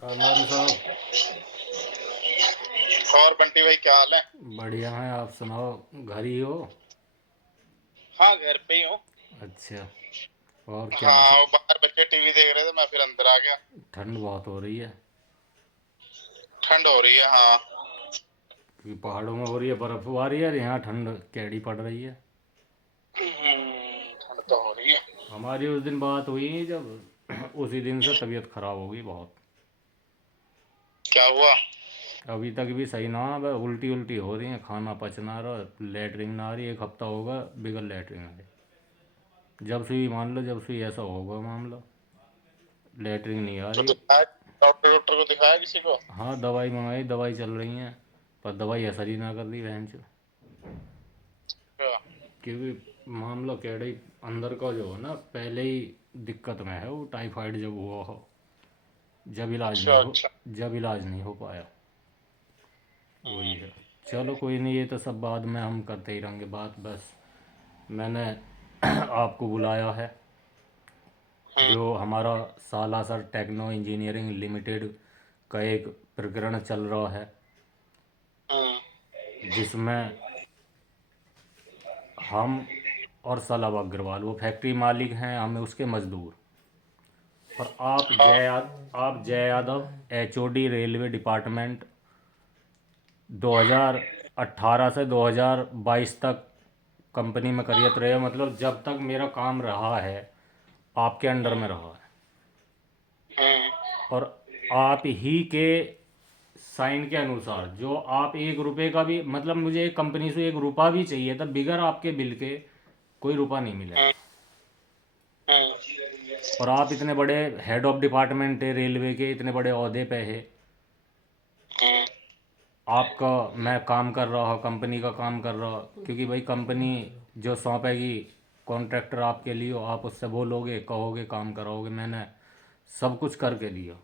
अरमान साहब। और बंटी भाई क्या हाल है? बढ़िया है, आप सुनाओ। घर ही हो? हाँ, घर पे ही हूँ। अच्छा। और क्या हाँ, वो बाहर बच्चे टीवी देख रहे थे, मैं फिर अंदर आ गया। ठंड बहुत हो रही है। ठंड हो रही है, हाँ। क्योंकि पहाड़ों में हो रही है, बर्फबारी है, और यहाँ ठंड कैडी पड़ रही है। ठंड तो हो रही है। हमारी उस दिन बात हुई जब उसी दिन से तबीयत खराब हो गई बहुत। क्या हुआ? अभी तक भी सही ना, बस उल्टी उल्टी हो रही है, खाना पच ना रहा, लेटरिन ना आ रही, एक हफ्ता होगा बिगर लेटरिन आए। जब से भी मान लो, जब से ही ऐसा होगा मामला, लेटरिन नहीं आ तो रही। दिखाया? डॉक्टर डॉक्टर को दिखाया किसी को? हाँ, दवाई मंगाई, दवाई चल रही है, पर दवाई असर ही ना कर दी बहन चो। क्या? क्योंकि मामला कैडे अंदर का जो है ना, पहले ही दिक्कत में है, वो टाइफाइड जब हुआ हो, जब इलाज नहीं अच्छा हो, अच्छा। जब इलाज नहीं हो पाया, वही है। चलो कोई नहीं, ये तो सब बाद में हम करते ही रहेंगे बात। बस मैंने आपको बुलाया है, हम्म जो हमारा सालासर टेक्नो इंजीनियरिंग लिमिटेड का एक प्रकरण चल रहा है, हम्म जिसमें हम और सलाब अग्रवाल, वो फैक्ट्री मालिक हैं, हमें उसके मज़दूर, और हाँ। आप जय यादव, एचओडी रेलवे डिपार्टमेंट, 2018 से 2022 तक कंपनी में करियत रहे हो, मतलब जब तक मेरा काम रहा है आपके अंडर में रहा है। हम्म और आप ही के साइन के अनुसार, जो आप 1 रुपए का भी, मतलब मुझे एक कंपनी से 1 रुपया भी चाहिए था, बिगर आपके बिल के कोई रुपया नहीं मिलेगा। हम्म हम्म और आप इतने बड़े हेड ऑफ डिपार्टमेंट है रेलवे के, इतने बड़े ओहदे पे है, हम्म आपका मैं काम कर रहा हूँ, कंपनी का काम कर रहा हूँ, क्योंकि भाई कंपनी जो सौंपेगी कॉन्ट्रैक्टर आपके लिए, आप उससे बोलोगे, कहोगे, काम कराओगे। मैंने सब कुछ करके दिया।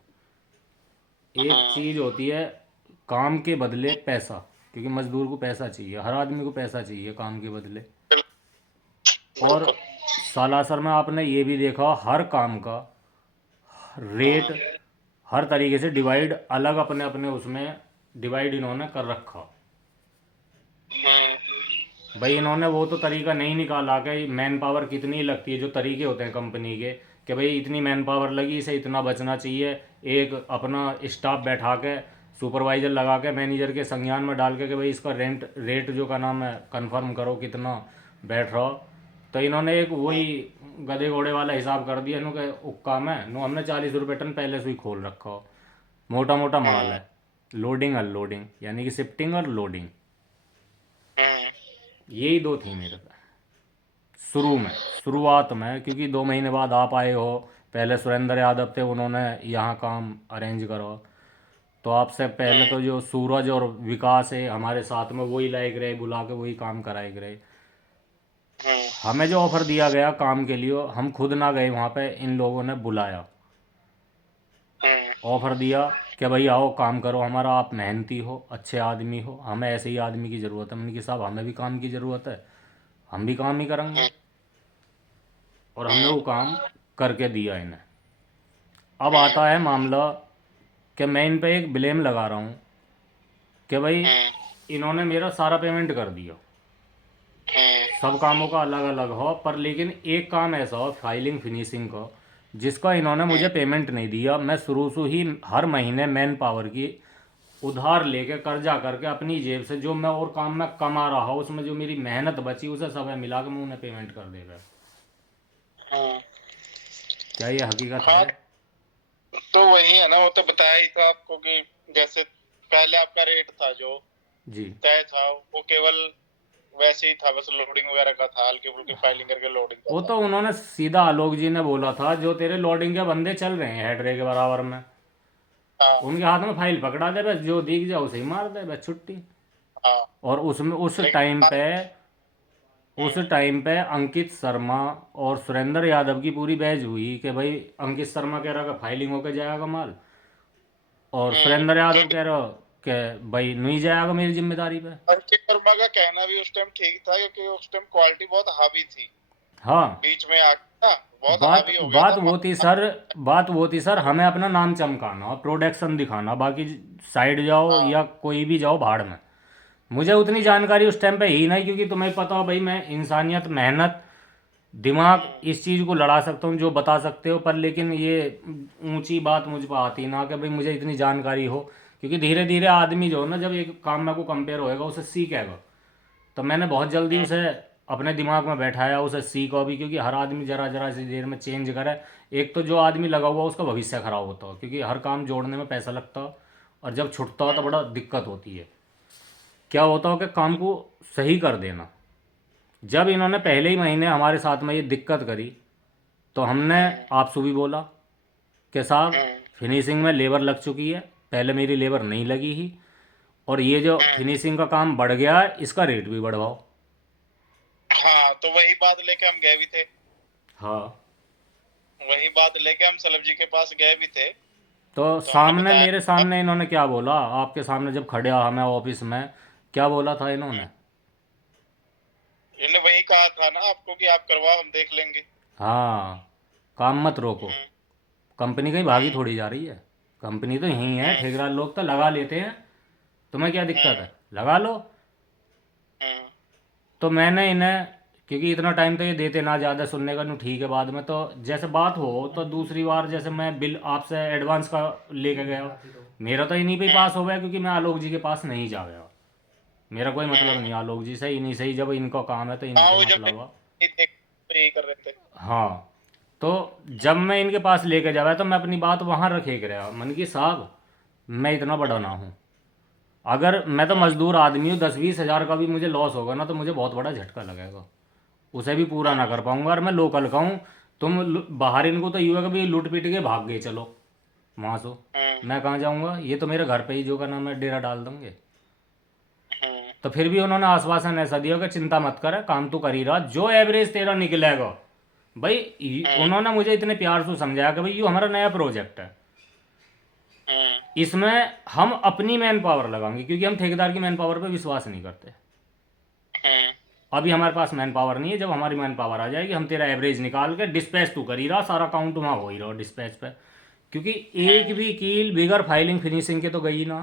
एक हम्म, चीज़ होती है, काम के बदले पैसा, क्योंकि मज़दूर को पैसा चाहिए, हर आदमी को पैसा चाहिए काम के बदले। और बिल्कुल। सालासर में आपने ये भी देखा, हर काम का रेट हम्म हर तरीके से डिवाइड अलग, अपने अपने उसमें डिवाइड इन्होंने कर रखा। हम्म भाई इन्होंने वो तो तरीका नहीं निकाला कि मैन पावर कितनी लगती है, जो तरीके होते हैं कंपनी के, कि भाई इतनी मैन पावर लगी, इसे इतना बचना चाहिए। एक अपना स्टाफ बैठा के, सुपरवाइजर लगा के, मैनेजर के संज्ञान में डाल के कि भाई इसका रेंट रेट जो का नाम है कंफर्म करो कितना बैठ रहा हो। तो इन्होंने एक वही गधे घोड़े वाला हिसाब कर दिया, नो के उक्का में नो, हमने 40 रुपये टन पहले से ही खोल रखा हो। मोटा मोटा माल हम्म है, लोडिंग अनलोडिंग, यानी कि शिफ्टिंग और लोडिंग, हम्म यही दो थी मेरे पे शुरू में, शुरुआत में। क्योंकि 2 महीने बाद आप आए हो, पहले सुरेंद्र यादव थे, उन्होंने यहाँ काम अरेंज करो। तो आपसे पहले हम्म तो जो सूरज और विकास है हमारे साथ में, वही लाए रहे, बुला के वही काम कराए रहे। हम्म हमें जो ऑफ़र दिया गया काम के लिए, हम खुद ना गए वहाँ पे, इन लोगों ने बुलाया, हम्म ऑफ़र दिया कि भाई आओ काम करो हमारा, आप मेहनती हो, अच्छे आदमी हो, हमें ऐसे ही आदमी की ज़रूरत है। मैंने कहा साहब, हमें भी काम की ज़रूरत है, हम भी काम ही करेंगे। और हमने वो काम करके दिया इन्हें। अब हम्म आता है मामला कि मैं इन पे एक ब्लेम लगा रहा हूँ कि भाई इन्होंने मेरा सारा पेमेंट कर दिया, सब कामों का अलग अलग हो, पर लेकिन एक काम ऐसा हो फाइलिंग फिनिशिंग का, जिसका इन्होंने मुझे पेमेंट नहीं दिया। मैं शुरू से ही हर महीने मैन पावर की उधार लेके, कर्जा करके, अपनी जेब से जो मैं और काम में कमा रहा हूँ, उसमें जो मेरी मेहनत बची, उसे सब मिला के मैं उन्हें पेमेंट कर देगा। हम्म। क्या ये हकीकत हाँ, है? तो वही है ना, वो तो बताया ही था आपको कि जैसे पहले आपका रेट था जो जी। तय था, वो केवल वैसे ही था, बस लोडिंग वगैरह का था, हल्की फुल्की फाइलिंग करके लोडिंग का वो था। तो उन्होंने सीधा आलोक जी ने बोला था, जो तेरे लोडिंग के बंदे चल रहे हैं हेडरे के बराबर में, हाँ उनके हाथ में फाइल पकड़ा दे, बस जो दिख जाए उसे ही मार दे, बस छुट्टी। हाँ। और उसमें लेकिन उस हम्म टाइम पे अंकित शर्मा और सुरेंद्र यादव की पूरी बैच हुई कि भाई अंकित शर्मा कह रहा कि फाइलिंग होकर जाएगा माल, और सुरेंद्र यादव क्योंकि कह रहा कि भाई नहीं जाएगा मेरी जिम्मेदारी पे। अंकित शर्मा का कहना भी उस टाइम ठीक था, क्योंकि उस टाइम क्वालिटी बहुत हावी थी। हाँ, बीच में आके ना बहुत बात हावी हो गया बात था वो थी सर, बात वो थी सर, हमें अपना नाम चमकाना और प्रोडक्शन दिखाना, बाकी साइड जाओ हाँ या कोई भी जाओ भाड़ में। मुझे उतनी जानकारी उस टाइम पे ही नहीं, क्योंकि तुम्हें पता हो भाई, मैं इंसानियत, मेहनत, दिमाग, हम्म, इस चीज़ को लड़ा सकता हूँ जो बता सकते हो, पर लेकिन ये ऊंची बात मुझ पर आती ना कि भाई मुझे इतनी जानकारी हो। क्योंकि धीरे धीरे आदमी जो है ना, जब एक काम में को कंपेयर होएगा उसे सीखेगा। तो मैंने बहुत जल्दी हम्म, उसे अपने दिमाग में बैठाया, उसे सीखा भी, क्योंकि हर आदमी जरा जरा सी देर में चेंज करे। एक तो जो आदमी लगा हुआ उसका भविष्य खराब होता हो, क्योंकि हर काम जोड़ने में पैसा लगता हो, और जब छुटता हो तो हम्म, बड़ा दिक्कत होती है। क्या होता हो कि काम को सही कर देना। जब इन्होंने पहले ही महीने हमारे साथ में ये दिक्कत करी, तो हमने हम्म, आपसे भी बोला कि साहब, हम्म, फिनिशिंग में लेबर लग चुकी है, पहले मेरी लेबर नहीं लगी ही, और ये जो हम्म। फिनिशिंग का काम बढ़ गया है, इसका रेट भी बढ़वाओ। हाँ तो वही बात लेके हम गए भी थे। हाँ, वही बात लेके हम सलब जी के पास गए भी थे। तो तो हमने सामने, बताया। मेरे सामने इन्होंने क्या बोला, आपके सामने जब खड़े हमें ऑफिस में, क्या बोला था इन्होंने? इन्होंने वही कहा था ना आपको कि आप करवाओ, हम देख लेंगे। हाँ, काम मत रोको। हम्म, कंपनी कहीं भागी हम्म, थोड़ी जा रही है, कंपनी तो यहीं है, हम्म, ठेकेदार लोग तो लगा लेते हैं। तुम्हें क्या दिक्कत हम्म, है, लगा लो। हम्म, तो मैंने इन्हें, क्योंकि इतना टाइम तो ये देते ना, ज़्यादा सुनने का नहीं, ठीक है, बाद में तो जैसे बात हो तो दूसरी बार जैसे मैं बिल आपसे एडवांस का लेके गया, मेरा तो इन्हीं पे ही हम्म, पास हो गया, क्योंकि मैं आलोक जी के पास नहीं जा गया। मेरा कोई मतलब हम्म। नहीं आलोक जी से, इन्हीं से ही, जब इनका काम है तो इन्हीं हाँ से वो जब मतलब हुआ। ये देख तो यही कर रहे थे। हाँ, तो जब मैं इनके पास लेके जावा तो मैं अपनी बात वहाँ रखे के रहा, मन की साहब, मैं इतना बड़ा ना हूँ। अगर मैं तो हम्म, मजदूर आदमी हूँ, 10-20 हज़ार का भी मुझे लॉस होगा ना, तो मुझे बहुत बड़ा झटका लगेगा, उसे भी पूरा ना हम्म, कर पाऊंगा, और मैं लोकल का हूँ। बाहर इनको तो यूँ है कि भाई लूट पीट के भाग गए, चलो वहाँ से। हम्म, मैं कहाँ जाऊँगा, ये तो मेरे घर पे ही जो का नाम है डेरा डाल देंगे। हम्म, तो फिर भी उन्होंने आश्वासन ऐसा दिया कि चिंता मत कर, काम तो कर ही रहा, जो एवरेज तेरा निकलेगा भाई। हम्म, उन्होंने मुझे इतने प्यार से समझाया कि भाई ये हमारा नया प्रोजेक्ट है, हम्म, इसमें हम अपनी मैन पावर लगाएंगे, क्योंकि हम ठेकेदार की मैन पावर पे विश्वास नहीं करते। हम्म, अभी हमारे पास मैन पावर नहीं है, जब हमारी मैन पावर आ जाएगी, हम तेरा एवरेज निकाल के डिस्पैच तू कर ही रहा, सारा काउंट वहाँ हो ही रहा डिस्पैच पे। क्योंकि एक हम्म, भी कील बिगर फाइलिंग फिनिशिंग के तो गई ना।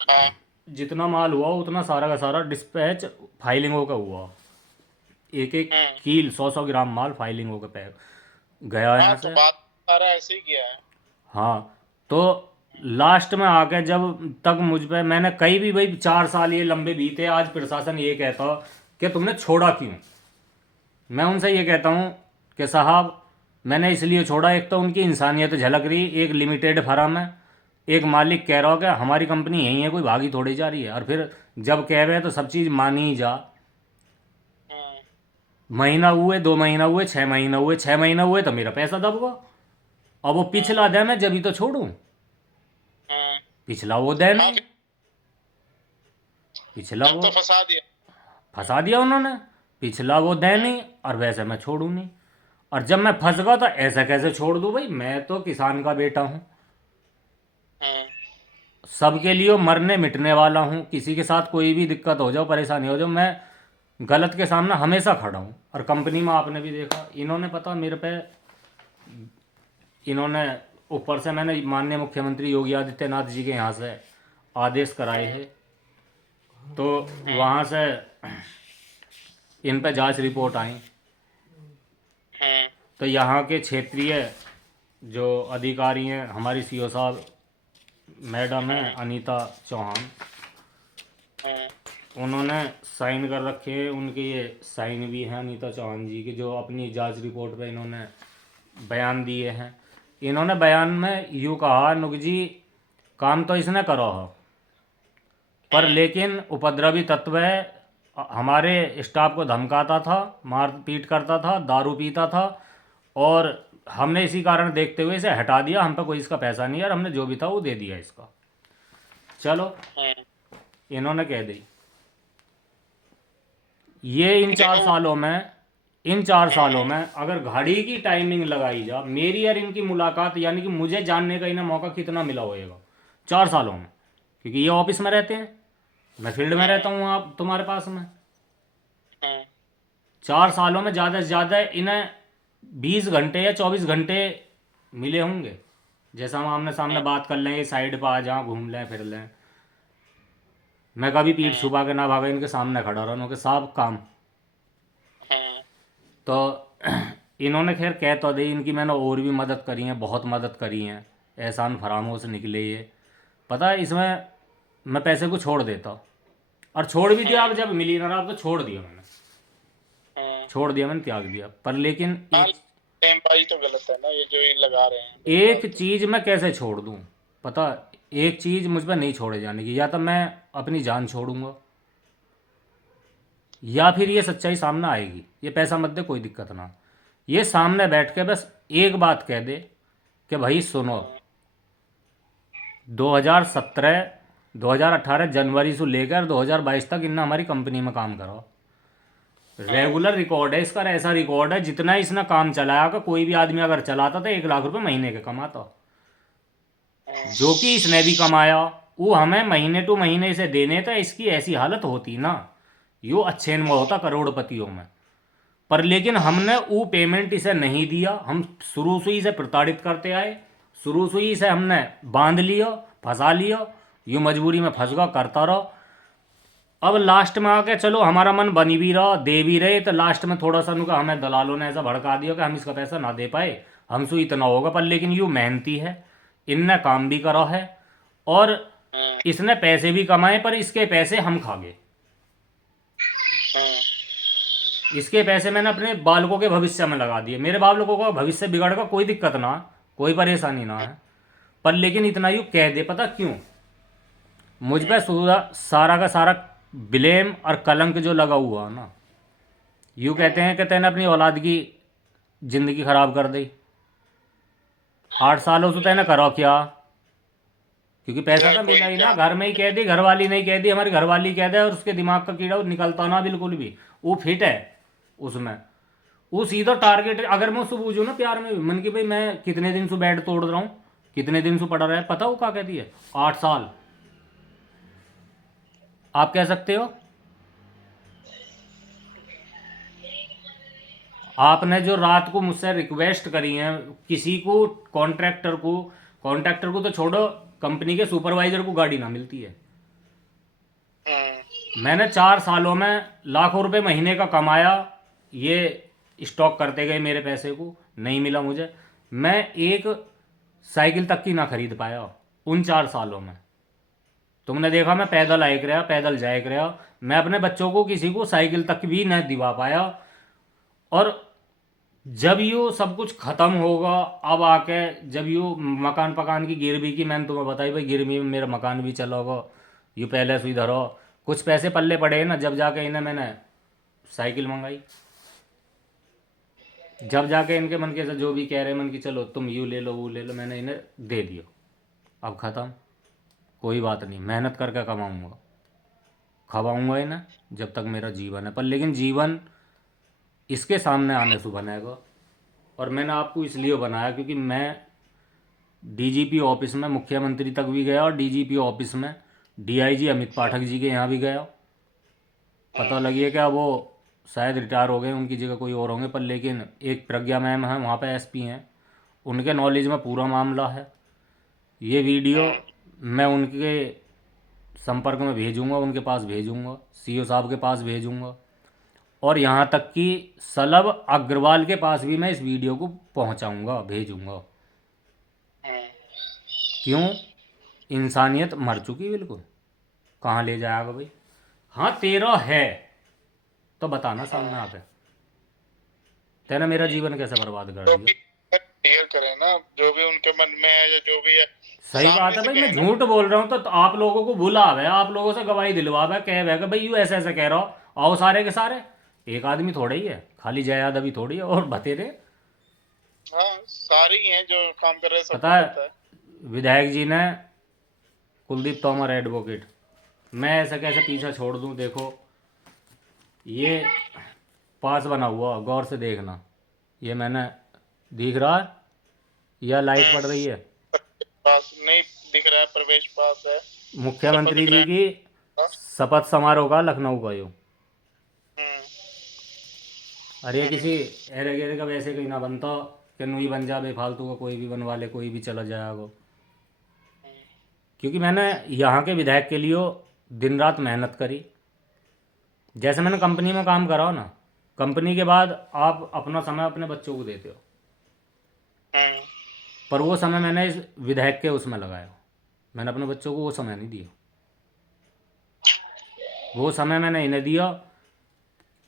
हाँ, जितना माल हुआ उतना सारा का सारा डिस्पैच फाइलिंगों का हुआ। एक एक हम्म। कील 100-100 ग्राम माल फाइलिंगों के पे गया हाँ यहाँ तो से। बात सारा ऐसे ही किया है। हाँ, तो लास्ट में आके जब तक मुझ पे, मैंने कई भी भाई 4 साल ये लंबे बीते, आज प्रशासन ये कहता कि तुमने छोड़ा क्यों। मैं उनसे ये कहता हूँ कि साहब, मैंने इसलिए छोड़ा, एक तो उनकी इंसानियत झलक रही, एक लिमिटेड फर्म है, एक मालिक कह रहा हो कि हमारी कंपनी यही है, कोई भागी थोड़ी जा रही है, और फिर जब कह रहे हैं तो सब चीज़ मानी ही जा। हम्म, महीना हुए, 2 महीना हुए, 6 महीना हुए, 6 महीना हुए तो मेरा पैसा दब गया। अब वो हम्म, पिछला दे मैं जब ही तो छोड़ूं, हम्म। पिछला वो दे हाँ नहीं, फिर पिछला तब वो तो फंसा दिया। फंसा दिया उन्होंने, पिछला वो दे हम्म, नहीं, और वैसे मैं छोड़ूं नहीं। और जब मैं फंस हम्म, गया तो ऐसा कैसे छोड़ दूं भाई, मैं तो किसान का बेटा हूँ, हम्म, सबके लिए मरने मिटने वाला हूँ, किसी के साथ कोई भी दिक्कत हो जाओ, परेशानी हो जाओ, मैं गलत के सामने हमेशा खड़ा हूँ। और कंपनी में आपने भी देखा, इन्होंने पता मेरे पे, इन्होंने ऊपर से, मैंने माननीय मुख्यमंत्री योगी आदित्यनाथ जी के यहाँ से आदेश कराए हम्म, हैं, तो हम्म, वहाँ से इन पे जांच रिपोर्ट आई। हम्म, तो यहाँ के क्षेत्रीय जो अधिकारी हैं, हमारी सीओ साहब मैडम है हम्म, अनीता चौहान, हम्म, उन्होंने साइन कर रखे हैं, उनके ये साइन भी हैं अनीता चौहान जी के, जो अपनी जांच रिपोर्ट पे इन्होंने बयान दिए हैं। इन्होंने बयान में यूँ कहा, नुक जी, काम तो इसने करा हो, पर हम्म, लेकिन उपद्रवी तत्व है, हमारे स्टाफ को धमकाता था, मार पीट करता था, दारू पीता था, और हमने इसी कारण देखते हुए इसे हटा दिया, हम पे कोई इसका पैसा नहीं है, और हमने जो भी था वो दे दिया इसका। चलो, हम्म। इन्होंने कह दी, ये इन चार देखो सालों में इन 4 सालों हम्म, में अगर घड़ी की टाइमिंग लगाई जा, मेरी और इनकी मुलाकात, यानी कि मुझे जानने का इन्हें मौका कितना मिला होएगा 4 सालों में, क्योंकि ये ऑफिस में रहते हैं, मैं फील्ड में रहता हम्म, हूँ, आप तुम्हारे पास में। हम्म, 4 सालों में ज़्यादा से ज़्यादा इन्हें 20 घंटे या 24 घंटे मिले होंगे, जैसा हम आमने सामने बात कर लें, साइड पर आ जाओ, घूम लें फिर लें। मैं कभी पीठ छुपा के ना भागा, इनके सामने खड़ा रहा उनके सब काम। तो इन्होंने खैर कह तो दी, इनकी मैंने और भी मदद करी है, बहुत मदद करी है, एहसान फरामों से निकले ये। पता है इसमें मैं पैसे को छोड़ देता, और छोड़ भी दिया। अब जब मिली ना, अब तो छोड़ दिया मैंने, छोड़ दिया मैंने, त्याग दिया। पर लेकिन टाइम पाई तो गलत है ना, ये जो ये लगा रहे हैं। एक चीज़ मैं कैसे छोड़ दूँ, पता, एक चीज़ मुझ पर नहीं छोड़े जाने की, या तो मैं अपनी जान छोड़ूंगा, या फिर ये सच्चाई सामने आएगी। ये पैसा मत दे, कोई दिक्कत ना, ये सामने बैठ के बस एक बात कह दे कि भाई सुनो, 2017 2018 जनवरी से लेकर 2022 तक इन्ना हमारी कंपनी में काम करो, रेगुलर रिकॉर्ड है इसका, ऐसा रिकॉर्ड है जितना इसने काम चलाया का कोई भी आदमी अगर चलाता तो 1 लाख रुपए महीने के कमाता, जो कि इसने भी कमाया। वो हमें महीने टू महीने से देने तो इसकी ऐसी हालत होती ना, यो अच्छे में होता करोड़पतियों में। पर लेकिन हमने वो पेमेंट इसे नहीं दिया, हम शुरू से ही इसे प्रताड़ित करते आए, शुरू से ही इसे हमने बांध लिया, फंसा लिया, यूँ मजबूरी में फंस गया, करता रहो। अब लास्ट में आके चलो हमारा मन बनी भी रहा, दे भी रहे, तो लास्ट में थोड़ा सा उनका हमें दलालों ने ऐसा भड़का दिया कि हम इसका पैसा ना दे पाए, हमसे इतना होगा। पर लेकिन यूँ मेहनती है, इनने काम भी करा है, और इसने पैसे भी कमाए, पर इसके पैसे हम खा गए। इसके पैसे मैंने अपने बालकों के भविष्य में लगा दिए। मेरे बालकों का भविष्य बिगड़ का कोई दिक्कत ना, कोई परेशानी ना है, पर लेकिन इतना यूँ कह दे, पता क्यों, मुझ पर सारा का सारा ब्लेम और कलंक जो लगा हुआ ना, यूँ कहते हैं कि तैने अपनी औलाद की ज़िंदगी ख़राब कर दी। 8 सालों से तैने करो क्या, क्योंकि पैसा तो मिला ही ना, घर में ही कह दी, घरवाली नहीं कह दी, हमारी घरवाली कह दे, और उसके दिमाग का कीड़ा निकलता ना बिल्कुल भी, वो फिट है उसमें, वो सीधा टारगेट। अगर मैं उससे पूछूँ ना प्यार में भी, मन की भाई मैं कितने दिन से बेड तोड़ रहा हूँ, कितने दिन से पड़ा रहा है, पता वो क्या कहती है, 8 साल। आप कह सकते हो, आपने जो रात को मुझसे रिक्वेस्ट करी है, किसी को कॉन्ट्रैक्टर को तो छोड़ो, कंपनी के सुपरवाइजर को गाड़ी ना मिलती है। मैंने 4 सालों में लाखों रुपए महीने का कमाया, ये स्टॉक करते गए, मेरे पैसे को नहीं मिला मुझे। मैं एक साइकिल तक की ना खरीद पाया उन 4 सालों में। तुमने देखा मैं पैदल आए रहा, पैदल जाए रहा, मैं अपने बच्चों को किसी को साइकिल तक भी न दिवा पाया। और जब यूँ सब कुछ ख़त्म होगा, अब आके जब यूँ मकान पकान की गिरवी की, मैंने तुम्हें बताई भाई गिरवी में मेरा मकान भी चला होगा, यूँ पहले से इधर हो, कुछ पैसे पल्ले पड़े ना, जब जाके इन्हें मैंने साइकिल मंगाई, जब जाके इनके मन के से जो भी कह रहे मन की चलो तुम यूँ ले लो वो ले लो, मैंने इन्हें दे दिया। अब ख़त्म, कोई बात नहीं, मेहनत करके कमाऊँगा, खवाऊँगा इन्हें जब तक मेरा जीवन है। पर लेकिन जीवन इसके सामने आने से बनेगा। और मैंने आपको इसलिए बनाया क्योंकि मैं डीजीपी ऑफिस में, मुख्यमंत्री तक भी गया, और डीजीपी ऑफिस में डीआईजी अमित पाठक जी के यहाँ भी गया। पता लगी क्या वो शायद रिटायर हो गए, उनकी जगह कोई और होंगे, पर लेकिन एक प्रज्ञा मैम है वहाँ पे एसपी हैं, उनके नॉलेज में पूरा मामला है। ये वीडियो मैं उनके संपर्क में भेजूँगा, उनके पास भेजूँगा, सीओ साहब के पास भेजूँगा, और यहाँ तक कि सलभ अग्रवाल के पास भी मैं इस वीडियो को पहुँचाऊँगा, भेजूँगा। क्यों, इंसानियत मर चुकी बिल्कुल, कहाँ ले जाएगा भाई। हाँ तेरा है तो बताना सामने आके, तेने मेरा जीवन कैसे बर्बाद कर दिया। क्लियर करें ना जो भी उनके मन में है या जो भी है। सही बात है भाई, मैं झूठ बोल रहा हूँ तो आप लोगों को बुलावे, आप लोगों से गवाही दिलवावे, कह कि भाई यू ऐसे ऐसे कह रहा हो, आओ सारे के सारे, एक आदमी थोड़ा ही है, खाली जयाद अभी थोड़ी है, और बतेरे हाँ सारे ही हैं जो काम कर रहे हैं, सबको पता पता है। विधायक जी ने, कुलदीप तोमर एडवोकेट, मैं ऐसा कैसे पीछा छोड़ दूं, देखो ये पास बना हुआ, गौर से देखना, ये मैंने, दिख रहा है या लाइट पड़ रही है, पास नहीं दिख रहा है, प्रवेश पास है, मुख्यमंत्री जी की शपथ समारोह का लखनऊ का, यो अरे किसी एरे गेरे का वैसे कहीं ना बनता कि नू ही बन जा बेफालतू का, कोई भी बनवा ले, कोई भी चला जाएगा। क्योंकि मैंने यहाँ के विधायक के लिए दिन रात मेहनत करी। जैसे मैंने कंपनी में काम करा हो ना, कंपनी के बाद आप अपना समय अपने बच्चों को देते हो, पर वो समय मैंने इस विधायक के उसमें लगाया। मैंने अपने बच्चों को वो समय नहीं दिया, वो समय मैंने इन्हें दिया।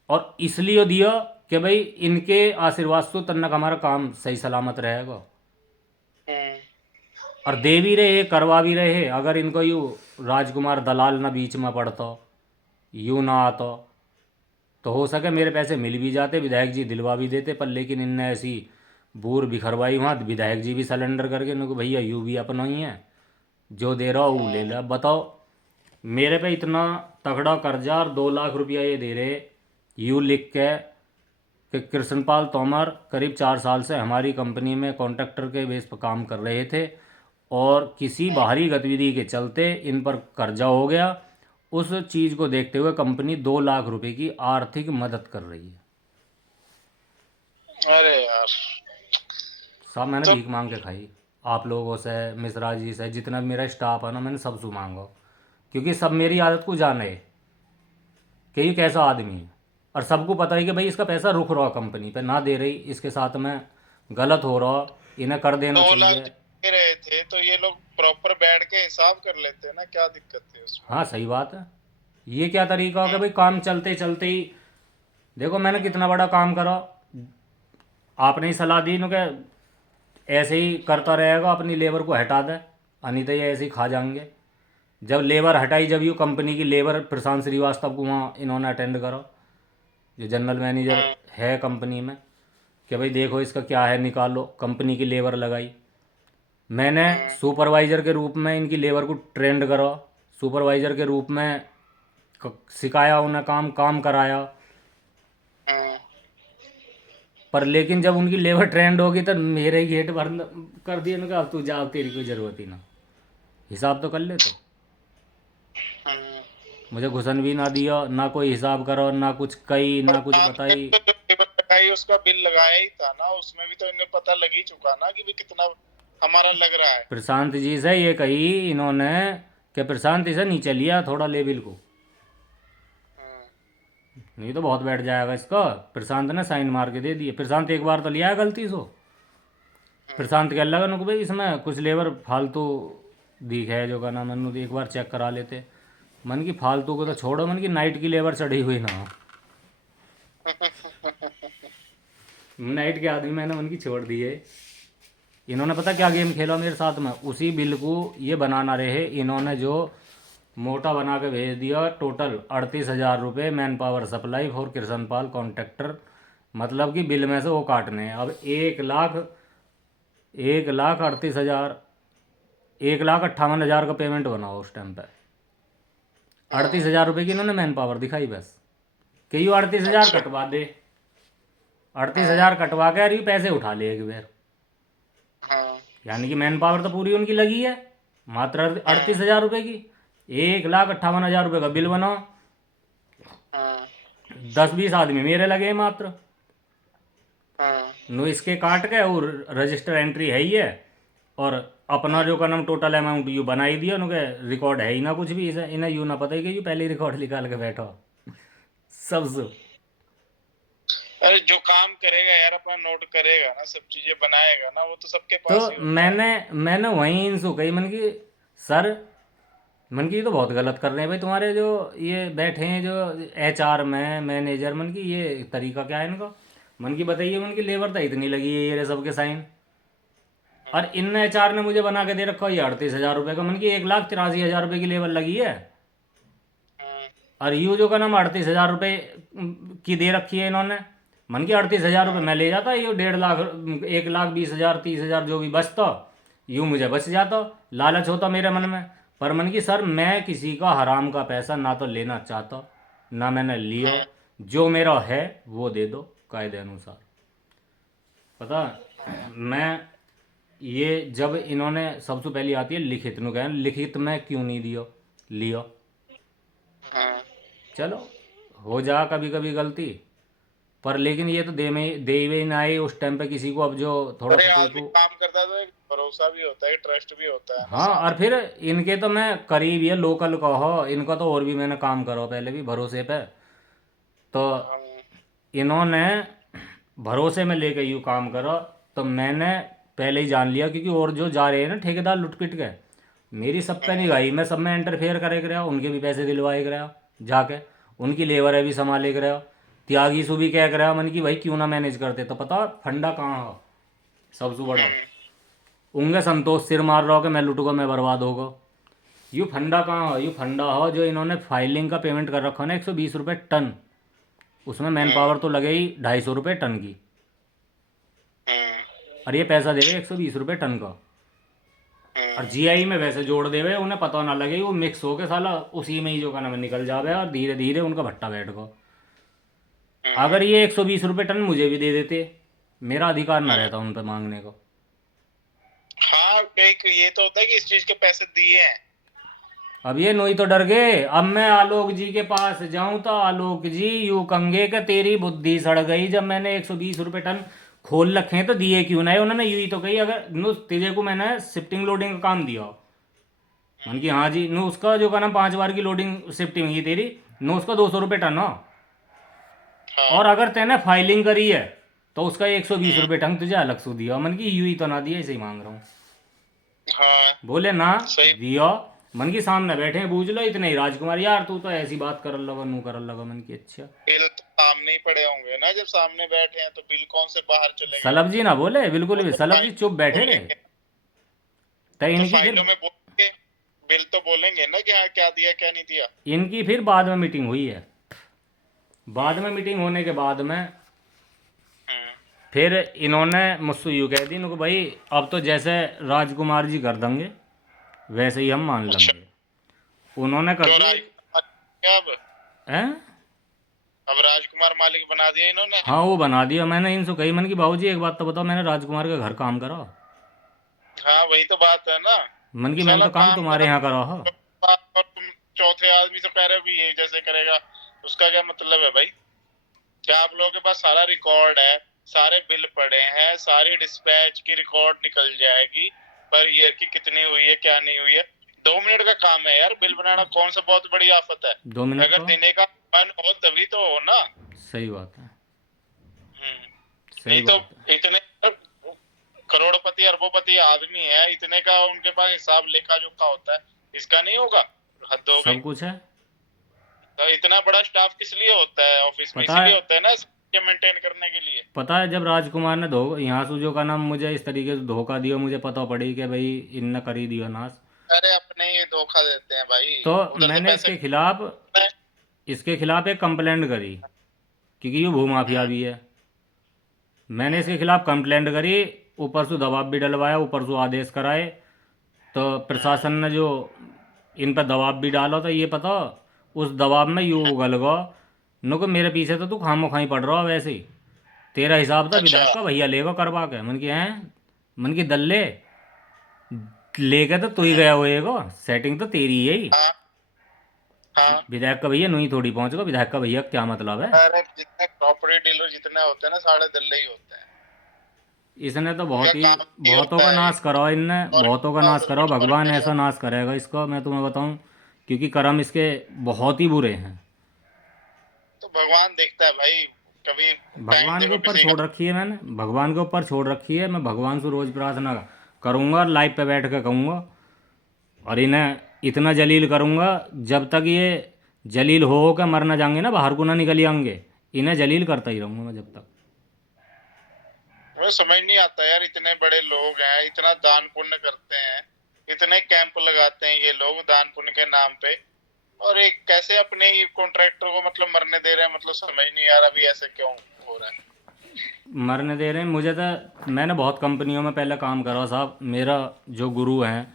और इसलिए दिया कि भाई इनके आशीर्वाद से तन्नक हमारा काम सही सलामत रहेगा। और दे भी रहे, करवा भी रहे। अगर इनको यूँ राजकुमार दलाल ना बीच में पड़ता, यूँ ना आता, तो हो सके मेरे पैसे मिल भी जाते, विधायक जी दिलवा भी देते। पर लेकिन इनने ऐसी बूर बिखरवाई वहाँ, विधायक जी भी सरेंडर करके उनको, भैया यूँ भी अपना ही है, जो दे रहा हो वो ले ले। अब बताओ, मेरे पे इतना तगड़ा कर्जा और 2 लाख रुपया ये दे रहे, यूँ लिख के कि कृष्णपाल तोमर करीब 4 साल से हमारी कंपनी में कॉन्ट्रैक्टर के बेस पर काम कर रहे थे, और किसी बाहरी गतिविधि के चलते इन पर कर्जा हो गया। उस चीज़ को देखते हुए कंपनी 2 लाख रुपए की आर्थिक मदद कर रही है। अरे यार, सब मैंने तो भीख मांग के खाई, आप लोगों से, मिश्रा जी से, जितना भी मेरा स्टाफ है ना, मैंने सबसे मांगा। क्योंकि सब मेरी आदत को जाने कि ये कैसा आदमी है, और सबको पता है कि भाई इसका पैसा रुक रहा कंपनी पे, ना दे रही, इसके साथ में गलत हो रहा, इन्हें कर देना 2 लाख चाहिए। दे रहे थे तो ये लोग प्रॉपर बैठ के हिसाब कर लेते हैं ना, क्या दिक्कत है उसमें। हाँ सही बात है। ये क्या तरीका हो गया भाई, काम चलते चलते ही। देखो मैंने कितना बड़ा काम करा, आपने ही सलाह दी कि ऐसे ही करता रहेगा, अपनी लेबर को हटा दे, अनिता ये ऐसे ही खा जाएंगे। जब लेबर हटाई, जब यू कंपनी की लेबर प्रशांत श्रीवास्तव को वहाँ इन्होंने अटेंड करा, जो जनरल मैनेजर है कंपनी में, कि भाई देखो इसका क्या है, निकालो। कंपनी की लेबर लगाई, मैंने सुपरवाइज़र के रूप में इनकी लेबर को ट्रेंड करा, सुपरवाइज़र के रूप में सिखाया उन्हें, काम काम कराया। पर लेकिन जब उनकी लेबर ट्रेंड होगी तो मेरे ही गेट बंद कर दिए, उनका अब तू जा, अब तेरी कोई ज़रूरत ही ना, हिसाब तो कर ले। तो मुझे घुसन भी ना दिया, ना कोई हिसाब करो, ना कुछ कही, ना कुछ प्रशांत ने बताई। तो जो लेबर लगाई उसका बिल लगाया ही था ना, उसमें भी तो इन्हें पता लग ही चुका ना कि भी कितना हमारा लग रहा है। प्रशांत जी से ये कही इन्होंने कि प्रशांत इसे नीचे लिया थोड़ा लेवल को, नहीं तो बहुत बैठ जाएगा इसका। प्रशांत ने साइन मार के दे दिए। प्रशांत एक बार तो लिया है गलती से। प्रशांत कह लगा नुको भाई इसमें कुछ लेबर फालतू दिख है, जो का नाम है, एक बार चेक करा लेते। मन की फालतू को तो छोड़ो, मन की नाइट की लेबर चढ़ी हुई ना, नाइट के आदमी मैंने उनकी छोड़ दी है। इन्होंने पता क्या गेम खेला मेरे साथ में, उसी बिल को ये बनाना रहे, इन्होंने जो मोटा बना के भेज दिया, टोटल 38,000 रुपये man power supply for Krishnapal contractor. मतलब कि बिल में से वो काटने हैं। अब 1,38,000, 1,58,000 का पेमेंट बना हो उस टाइम पे। 38,000 रुपये की इन्होंने मैन पावर दिखाई बस, कि यूँ 38,000 अच्छा। कटवा दे, 38,000 कटवा के, अरे पैसे उठा ले एक बार। यानी कि मैन पावर तो पूरी उनकी लगी है, मात्र 38,000 रुपये की। 1,58,000 रुपये का बिल बनाओ, 10-20 आदमी मेरे लगे मात्र। नो इसके काट के, और रजिस्टर एंट्री है ही है, और अपना जो का नाम टोटल अमाउंट यू बना ही दिया उनके, रिकॉर्ड है ही ना कुछ भी। इसे इन्हें यूँ ना पता ही कि यू पहले ही रिकॉर्ड निकाल के बैठो सबसे। अरे जो काम करेगा यार अपना नोट करेगा ना, सब चीजें बनाएगा ना, वो तो सबके तो पास ही होता है। मैंने मैंने वहीं इनसे कही, मन की सर, मन की ये तो बहुत गलत कर रहे हैं भाई तुम्हारे जो ये बैठे हैं जो HR में मैनेजर, मन की ये तरीका क्या है इनका। मन की बताइए, मन की लेबर तो इतनी लगी है ये सबके साइन, और इन HR ने मुझे बना के दे रखा है ये 38,000 रुपये का। मन की 1,83,000 रुपये की लेबर लगी है, और यू जो का नाम 38,000 रुपये की दे रखी है इन्होंने। मन की 38,000 रुपये मैं ले जाता, ये 1.5 लाख, 1,20,000, 30,000 जो भी बचता, यूँ मुझे बच जाता। लालच होता मेरे मन में। पर मन की सर, मैं किसी का हराम का पैसा ना तो लेना चाहता, ना मैंने लियो। जो मेरा है वो दे दो कायदे अनुसार। पता मैं, ये जब इन्होंने सबसे पहली आती है लिखित नु, कह लिखित में क्यों नहीं दियो, लियो। चलो हो जा कभी कभी गलती, पर लेकिन ये तो दे ही ना आए उस टाइम पे किसी को, अब जो थोड़ा अरे फटे आदमी को। काम करता है तो एक भरोसा भी होता है, ट्रस्ट भी होता है ना हाँ, साथ और में। फिर इनके तो मैं करीब ये लोकल का हो, इनका तो और भी मैंने काम करो पहले भी भरोसे पे। तो हम इन्होंने भरोसे में लेके यूँ काम करो, तो मैंने पहले ही जान लिया, क्योंकि और जो जा रहे हैं ना ठेकेदार लुट पिट के, मेरी सब पे नहीं हम्म, गई, मैं सब में इंटरफेयर करे रहा, उनके भी पैसे दिलवाए रहा जाके, उनकी लेबर है भी संभाले रहा, त्यागी सु भी कह रहा मन की भाई क्यों ना मैनेज करते, तो पता फंडा कहाँ हो सबसे बड़ा, हम्म, उनके संतोष सिर मार रहा हो कि मैं लुटूंगा मैं बर्बाद होगा। यू फंडा कहाँ हो, यू फंडा हो जो इन्होंने फाइलिंग का पेमेंट कर रखा है ना 120 रुपये टन, उसमें मैन हम्म, पावर तो लगे ही 250 रुपये टन की, हम्म, और ये पैसा देवे 120 रुपये टन का। और हम्म, जीआई में वैसे जोड़ देवे, उन्हें पता ना लगे, वो मिक्स होके साला उसी में ही जो का नाम निकल जावे, और धीरे धीरे उनका भट्टा बैठ गो। हम्म, अगर ये 120 रुपये टन मुझे भी दे देते, मेरा अधिकार ना हम्म। रहता उन पर मांगने को। हाँ, एक ये तो होता है कि इस चीज के पैसे दिए हैं। अब ये नोई तो डर गए, अब मैं आलोक जी के पास जाऊं तो आलोक जी यूं कंगे कि तेरी बुद्धि सड़ गई, जब मैंने 120 रुपये टन खोल रखे हैं तो दिए क्यों ना है। उन्होंने यूं ही तो कही, अगर नु तेजे को मैंने शिफ्टिंग लोडिंग का काम दिया, मन की हाँ जी, नु उसका जो का ना 5 बार की लोडिंग शिफ्टिंग ही तेरी, नु उसका 200 रुपये टन हो, हाँ। और अगर तेने फाइलिंग करी है तो उसका 120 हम्म, रुपये टन तुझे अलग से दिया। मन की यूं ही तो ना दिया, ऐसे ही मांग रहा हूँ। हाँ बोले ना सही। दियो, मन की सामने बैठे हैं, बूझ लो इतने ही राजकुमार, यार तू तो ऐसी बात कर लगा नू कर लगा, मन की अच्छा। बिल तो सामने ही पड़े होंगे ना, जब सामने बैठे हैं तो बिल कौन से बाहर चलेंगे। सलब जी ना बोले बिल्कुल वो भी, तो सलब जी फाइल चुप बैठे रहे। बोलेंगे, तो वो तो इनकी फिर फाइलों में बोलेंगे, बिल तो बोलेंगे ना क्या क्या दिया क्या नहीं दिया। इनकी फिर बाद में मीटिंग हुई है, बाद हम्म, में मीटिंग होने के बाद में हम्म, फिर इन्होंने मुझसे यूँ कह दी इनको, भाई अब तो जैसे राजकुमार जी कर देंगे वैसे ही हम मान अच्छा। लेंगे। उन्होंने कर क्यों दी। राजकुमार क्या अब हैं? अब राजकुमार मालिक बना दिया इन्होंने। हाँ वो बना दिया, मैंने इनसे कही मन की बाबूजी एक बात तो बताओ, मैंने राजकुमार के घर काम करा, हाँ वही तो बात है ना, मन की मैंने साला तो काम काम तुम्हारे करा यहाँ करा हो। और तुम चौथे आदमी से कह रहे हो भी ये जैसे करेगा, उसका क्या मतलब है भाई। क्या आप लोगों के पास सारा रिकॉर्ड है, सारे बिल पड़े हैं, सारी डिस्पैच की रिकॉर्ड निकल जाएगी पर ईयर की कितनी हुई है क्या नहीं हुई है। 2 मिनट का काम है यार, बिल बनाना कौन सा बहुत बड़ी आफत है। 2 मिनट अगर को, देने का मन हो तभी तो हो ना। सही बात है, नहीं सही तो बात है। इतने करोड़पति अरबोपति आदमी है, इतने का उनके पास हिसाब लेखा जोखा होता है, इसका नहीं होगा। हद हो गई। सब कुछ है। तो इतना बड़ा स्टाफ किस लिए होता है ऑफिस में, पता इसीलिए है, होता है ना, मेंटेन करने के लिए। पता है जब राजकुमार ने धो यहाँ सूजो का नाम मुझे इस तरीके से धोखा दिया, मुझे पता पड़ी कि भाई इनने कर ही दिया नाश, अरे अपने ही धोखा देते हैं भाई, तो उधर से मैंने पैसे। इसके खिलाफ एक कंप्लेंट करी, क्योंकि ये भूमाफिया भी है। मैंने इसके खिलाफ कंप्लेंट करी, ऊपर से दबाव भी डलवाया, ऊपर से आदेश कराए, तो प्रशासन ने जो इन पर दबाव भी डाला था, ये पता उस दबाव में यूँ उगल गो नो को मेरे पीछे तो तू खामो खाई पड़ रहा हो, वैसे ही तेरा हिसाब था अच्छा। विधायक का भैया लेगा करवा के, मन की हैं, मन की दल्ले लेके तो तू ही गया होएगा, सेटिंग तो तेरी ही है ही। हाँ, हाँ। विधायक का भैया नू ही थोड़ी पहुंचेगा, विधायक का भैया क्या मतलब है। अरे जितने प्रॉपर्टी डीलर जितने होते हैं ना, सारे दल्ले ही होते हैं। इसने तो उनका बहुत ही काम ही बहुतों होता का है नाश करा, इनने और बहुतों का नाश करा, भगवान ऐसा नाश करेगा इसका मैं तुम्हें बताऊं, क्योंकि कर्म इसके बहुत ही बुरे हैं। तो भगवान देखता है भाई, कभी टाइम भगवान के देखो ऊपर किसी का। छोड़ रखी है मैंने, भगवान के ऊपर छोड़ रखी है, मैं भगवान से रोज़ प्रार्थना करूँगा और लाइव पे बैठ कर कहूँगा, और इन्हें इतना जलील करूँगा जब तक ये जलील हो कर मर ना जाएंगे ना, बाहर को ना निकल आएंगे, इन्हें जलील करता ही रहूँगा मैं जब तक। मुझे समझ नहीं आता यार, इतने बड़े लोग हैं, इतना दान पुण्य करते हैं, इतने कैंप लगाते हैं ये लोग दान पुण्य के नाम पे, और एक कैसे अपने ही कॉन्ट्रैक्टर को मतलब मरने दे रहे हैं, मतलब समझ नहीं आ रहा अभी ऐसे क्यों हो रहा है। मरने दे रहे हैं मुझे तो, मैंने बहुत कंपनियों में पहले काम करा साहब, मेरा जो गुरु हैं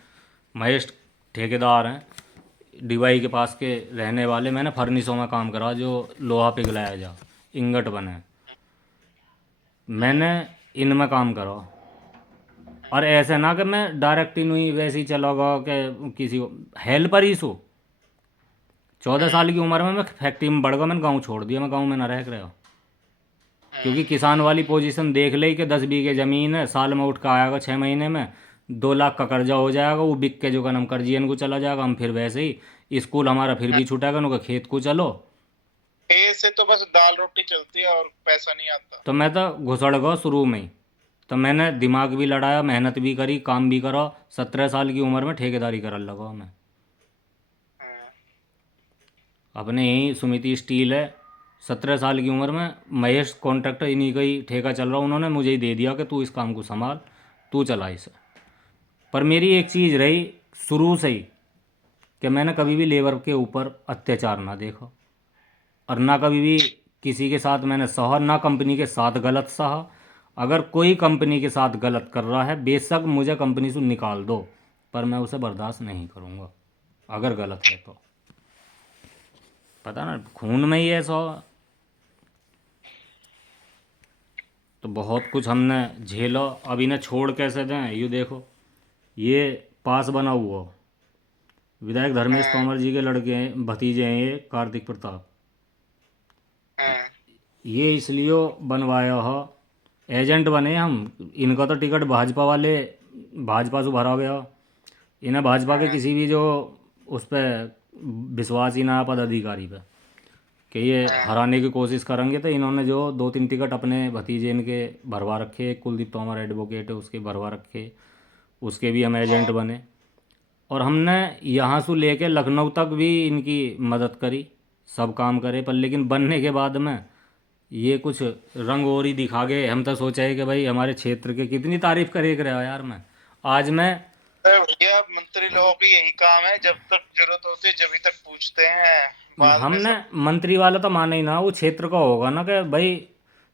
महेश ठेकेदार हैं डीवाई के पास के रहने वाले, मैंने फर्निशों में काम करा जो लोहा पिघलाया जा इंगट बने, मैंने इनमें काम करा। और ऐसे ना कि मैं डायरेक्ट इन हुई वैसे ही चला गया कि किसी को हेल्पर ही सो, 14 साल की उम्र में मैं फैक्ट्री में बढ़ गया, मैंने गाँव छोड़ दिया, मैं गाँव में ना रह रहा। क्योंकि किसान वाली पोजीशन देख ले कि 10 बीघे ज़मीन है, साल में उठ के आएगा 6 महीने में 2 लाख का कर्जा हो जाएगा, वो बिक के जो का नाम कर्जियन को चला जाएगा, हम फिर वैसे ही स्कूल हमारा फिर भी छूटेगा, उनका खेत को चलो। ए से तो बस दाल रोटी चलती है और पैसा नहीं आता। तो मैं तो घुसड़ गया शुरू में ही। तो मैंने दिमाग भी लड़ाया, मेहनत भी करी, काम भी करा। 17 साल की उम्र में ठेकेदारी करने लगा मैं। हम्म, अपने यहीं सुमिति स्टील है, 17 साल की उम्र में महेश कॉन्ट्रैक्टर, इन्हीं का ही ठेका चल रहा, उन्होंने मुझे ही दे दिया कि तू इस काम को संभाल, तू चला इसे। पर मेरी एक चीज़ रही शुरू से ही कि मैंने कभी भी लेबर के ऊपर अत्याचार ना देखा, और ना कभी भी किसी के साथ मैंने सहा, ना कंपनी के साथ गलत सहा। अगर कोई कंपनी के साथ गलत कर रहा है, बेशक मुझे कंपनी से निकाल दो, पर मैं उसे बर्दाश्त नहीं करूँगा अगर गलत है तो। पता ना, खून में ही ऐसा हो। तो बहुत कुछ हमने झेला, अब इन्हें छोड़ कैसे दें। ये देखो, ये पास बना हुआ विधायक धर्मेश हम्म, तोमर जी के लड़के हैं, भतीजे हैं ये, कार्तिक प्रताप। हम्म, ये इसलिए बनवाया हो, एजेंट बने हम। इनका तो टिकट भाजपा वाले, भाजपा से भरा गया। इन्हें भाजपा के हम्म, किसी भी जो उस पर विश्वास ही ना पदाधिकारी पे कि ये हम्म, हराने की कोशिश करेंगे, तो इन्होंने जो 2-3 टिकट अपने भतीजे इनके भरवा रखे, एक कुलदीप तोमर एडवोकेट है उसके भरवा रखे, उसके भी हम एजेंट बने। और हमने यहाँ से लेके लखनऊ तक भी इनकी मदद करी, सब काम करे। पर लेकिन बनने के बाद में ये कुछ रंग और ही दिखा गए। हम तो सोचा है कि भाई हमारे क्षेत्र के कितनी तारीफ करे रहा यार मैं। आज मैं, तो भैया मंत्री लोगों की यही काम है, जब तक जरूरत होती है जब तक पूछते हैं, बाद में हमने सब। मंत्री वाला तो माना ही ना, वो क्षेत्र का होगा ना कि भाई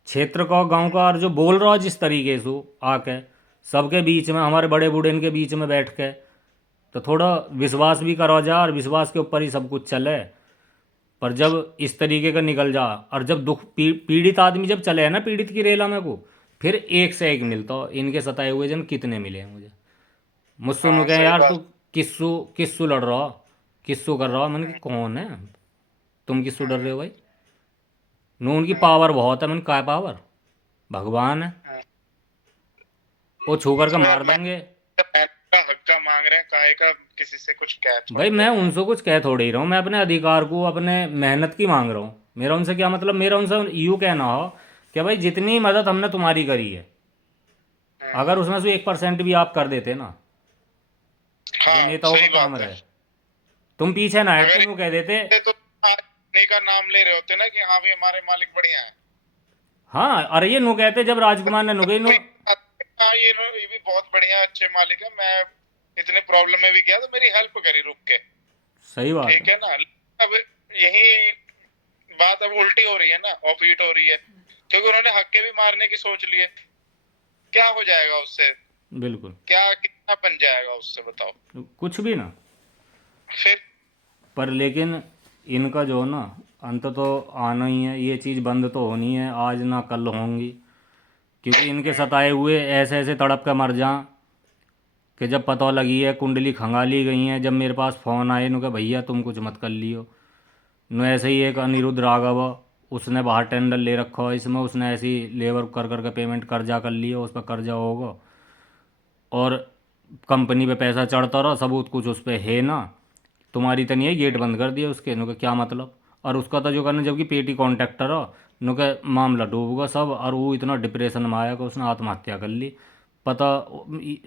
क्षेत्र का, गांव का, और जो बोल रहा है जिस तरीके से आके सबके बीच में, हमारे बड़े बूढ़े इनके बीच में बैठ के, तो थोड़ा विश्वास भी करो जा, और विश्वास के ऊपर ही सब कुछ चले। पर जब इस तरीके का निकल जा, और जब दुख पीड़ित आदमी जब चले है ना, पीड़ित की रेला में को, फिर एक से एक मिलता हो। इनके सताए हुए जन कितने मिले हैं मुझे। मुझसे उन्होंने हाँ कहा सही यार तू बात। किस्सू किस्सू लड़ रहा हो, किस्सू कर रहा हो। मैंने कहा कौन है तुम, किस्सू डर रहे हो भाई। नो, उनकी पावर बहुत है। मैंने कहा पावर, भगवान है, वो छू करके तो मार मैं देंगे। का हक्का मांग रहे हैं, काहे का किसी से कुछ कह भाई थोड़ी मैं रहे हैं। उनसे कुछ कह थोड़ी रहा हूँ, मैं अपने अधिकार को, अपने मेहनत की मांग रहा हूँ। मेरा उनसे क्या मतलब, मेरा उनसे यूँ कहना हो कि भाई जितनी मदद हमने तुम्हारी करी है, हम्म, अगर उसमें से 1% भी आप कर देते ना, जो हाँ नेताओं का सही काम बात है। रहे, तुम पीछे ना हटते, अगर यूँ कह देते। ये तो आज नहीं का नाम ले रहे होते ना कि हाँ भी हमारे मालिक बढ़िया है। हाँ, अरे ये नु कहते जब राजकुमार ने नु गई नु। कोई हाँ ये भी बहुत बढ़िया अच्छे मालिक है, मैं इतने प्रॉब्लम में भी गया तो मेरी हेल्प करी रुक के। सही बात ठीक है। है ना। अब यही बात अब उल्टी हो रही है ना, ऑपोजिट हो रही है, क्योंकि उन्होंने हक्के भी मारने की सोच लिए। क्या हो जाएगा उससे, बिल्कुल, क्या कितना बन जाएगा उससे बताओ। कुछ भी ना। फिर पर लेकिन इनका जो ना अंत तो आना ही है, ये चीज़ बंद तो होनी है, आज ना कल होंगी। क्योंकि इनके सताए हुए ऐसे ऐसे तड़प कर मर जाएं कि जब पता लगी है कुंडली खंगाली गई है, जब मेरे पास फ़ोन आए नु कि भैया तुम कुछ मत कर लियो। नु ऐसे ही एक अनिरुद्ध राघव, उसने बाहर टेंडर ले रखा है, इसमें उसने ऐसी लेबर कर कर के पेमेंट कर्जा कर लिया, उस पर कर्जा होगा, और कंपनी पे पैसा चढ़ता रहा, सबूत कुछ उस पर है ना। तुम्हारी तो नहीं है, गेट बंद कर दिया उसके, नु का क्या मतलब। और उसका तो जो करना, जबकि पेटी कॉन्ट्रैक्टर हो, नु का मामला डूब गया सब, और वो इतना डिप्रेशन में आया कि उसने आत्महत्या कर ली। पता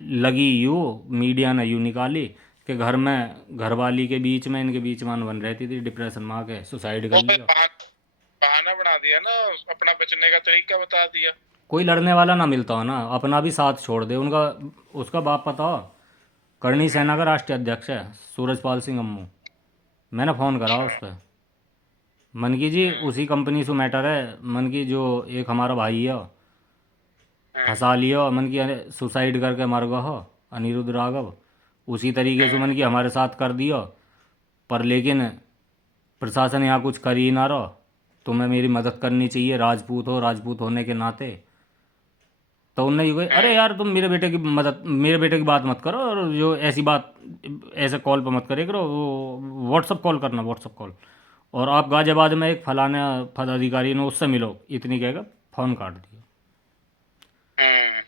लगी यूँ, मीडिया ने यूँ निकाली कि घर में, घरवाली के बीच में, इनके बीच में अनबन रहती थी, डिप्रेशन में आके सुसाइड कर वो फिर लिया। बहाना बना दिया ना, अपना बचने का तरीका बता दिया। कोई लड़ने वाला ना मिलता हो ना, अपना भी साथ छोड़ दे उनका। उसका बाप पता हो, करणी सेना का राष्ट्रीय अध्यक्ष है, सूरजपाल सिंह अम्मू। मैंने फ़ोन करा अच्छा। उस पर, मन की जी हम्म, उसी कंपनी से मैटर है, मन की जो एक हमारा भाई है हम्म, फंसा लिया, मन की सुसाइड करके मर गया हो, अनिरुद्ध राघव, उसी तरीके से हम्म, मन की हमारे साथ कर दिया। पर लेकिन प्रशासन यहाँ कुछ कर ही ना रहा। तुम्हें मेरी मदद करनी चाहिए, राजपूत हो, राजपूत होने के नाते। तो उनने ये कही, अरे हम्म, यार तुम मेरे बेटे की मदद, मेरे बेटे की बात मत करो, और जो ऐसी बात ऐसे कॉल पर मत करे करो, वो व्हाट्सअप कॉल करना, व्हाट्सअप कॉल। और आप गाजियाबाद में एक फलाना पदाधिकारी ने, उससे मिलो, इतनी कहेगा फ़ोन काट दिया। हम्म।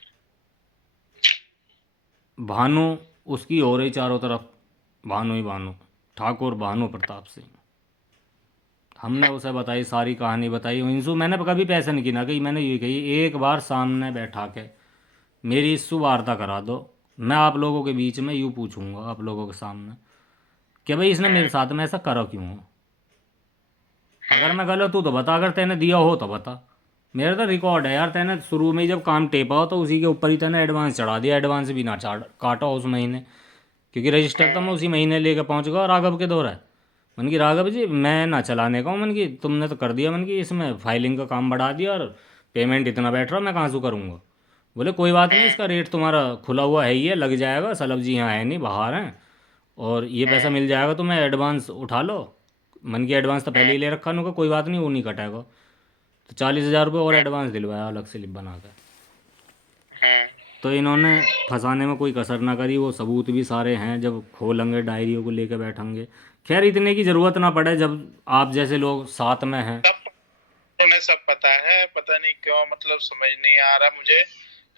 भानु उसकी हो रही चारों तरफ, भानु ही भानु, ठाकुर भानु प्रताप सिंह। हमने उसे बताई, सारी कहानी बताई। इंसु मैंने कभी पैसे नहीं गिना कि, मैंने ये कही एक बार सामने बैठा के मेरी इस्सु वार्ता करा दो, मैं आप लोगों के बीच में यूँ पूछूंगा आप लोगों के सामने कि भाई इसने मेरे साथ में ऐसा करा क्यों हो। अगर मैं गलत हूँ तो बता, अगर तेने दिया हो तो बता। मेरा तो रिकॉर्ड है यार, तेने शुरू में ही जब काम टेपा हो तो उसी के ऊपर ही तेने एडवांस चढ़ा दिया, एडवांस भी ना चाड़ काटा उस महीने, क्योंकि रजिस्टर तो मैं उसी महीने लेके पहुंच गया राघव के दौरा है। मन की राघव जी मैं ना चलाने का हूँ, मन की तुमने तो कर दिया, मन की इसमें फाइलिंग का काम बढ़ा दिया और पेमेंट इतना बैठ रहा, मैं कहाँ से करूँगा। बोले कोई बात नहीं, इसका रेट तुम्हारा खुला हुआ है ही है, लग जाएगा, सलभ जी यहाँ है नहीं बाहर हैं, और ये पैसा मिल जाएगा तुम्हें, एडवांस उठा लो। मन की एडवांस तो पहले ही ले रखा, उनका कोई बात नहीं, वो नहीं कटेगा। तो 40,000 रुपये और एडवांस दिलवाया अलग स्लिप बना कर। तो इन्होंने फंसाने में कोई कसर ना करी, वो सबूत भी सारे हैं, जब खोलेंगे डायरियों को लेकर बैठेंगे। खैर इतने की ज़रूरत ना पड़े जब आप जैसे लोग साथ में हैं। सब उन्हें सब पता है, पता नहीं क्यों, मतलब समझ नहीं आ रहा मुझे